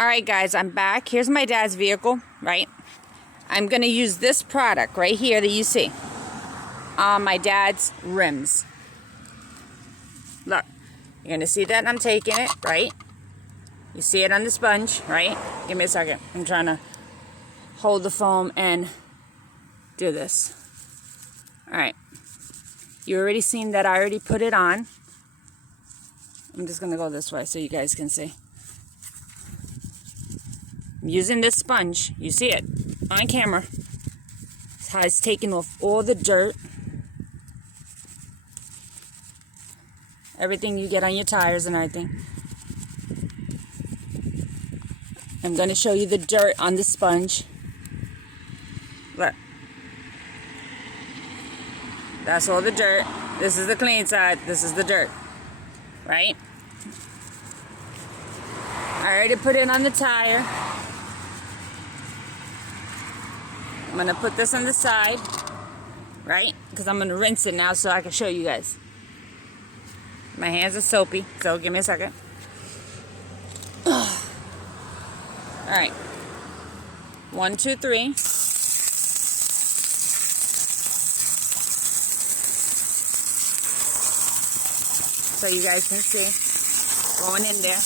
Alright guys, I'm back. Here's my dad's vehicle, right? I'm going to use this product right here that you see on my dad's rims. Look, you're going to see that I'm taking it, right? You see it on the sponge, right? Give me a second. I'm trying to hold the foam and do this. Alright. You already seen that I already put it on. I'm just going to go this way so you guys can see. I'm using this sponge. You see it on camera. It's how it's taking off all the dirt. Everything you get on your tires and everything. I'm going to show you the dirt on the sponge. Look. That's all the dirt. This is the clean side. This is the dirt. Right? I already put it on the tire. I'm going to put this on the side. Right? Because I'm going to rinse it now so I can show you guys. My hands are soapy, so give me a second. Alright. 1, 2, 3. So you guys can see. Going in there.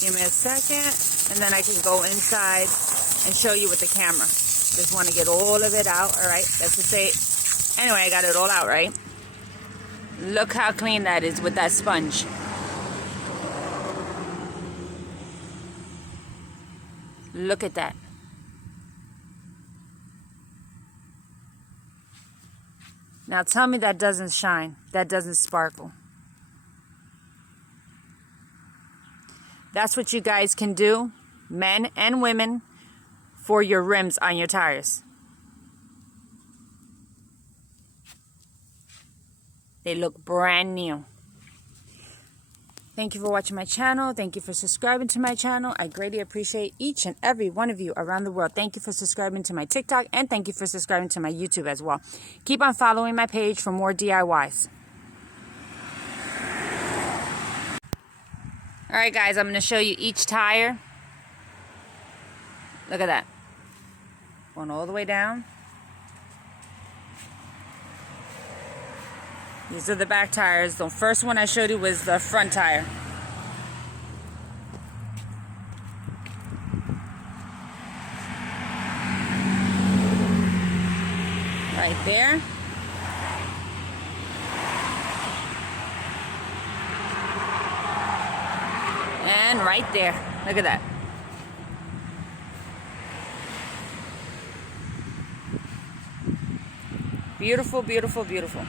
Give me a second, and then I can go inside and show you with the camera. Just want to get all of it out, alright? That's to say, anyway, I got it all out, right? Look how clean that is with that sponge. Look at that. Now tell me that doesn't shine, that doesn't sparkle. That's what you guys can do, men and women, for your rims on your tires. They look brand new. Thank you for watching my channel. Thank you for subscribing to my channel. I greatly appreciate each and every one of you around the world. Thank you for subscribing to my TikTok, and thank you for subscribing to my YouTube as well. Keep on following my page for more DIYs. Alright guys, I'm going to show you each tire. Look at that. Going all the way down. These are the back tires. The first one I showed you was the front tire. Right there. And right there. Look at that. Beautiful, beautiful, beautiful.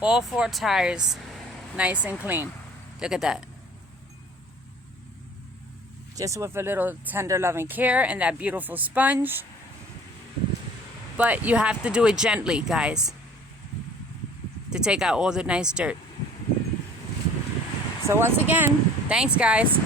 All 4 tires nice and clean. Look at that. Just with a little tender loving care and that beautiful sponge. But you have to do it gently, guys, to take out all the nice dirt. So once again, thanks guys.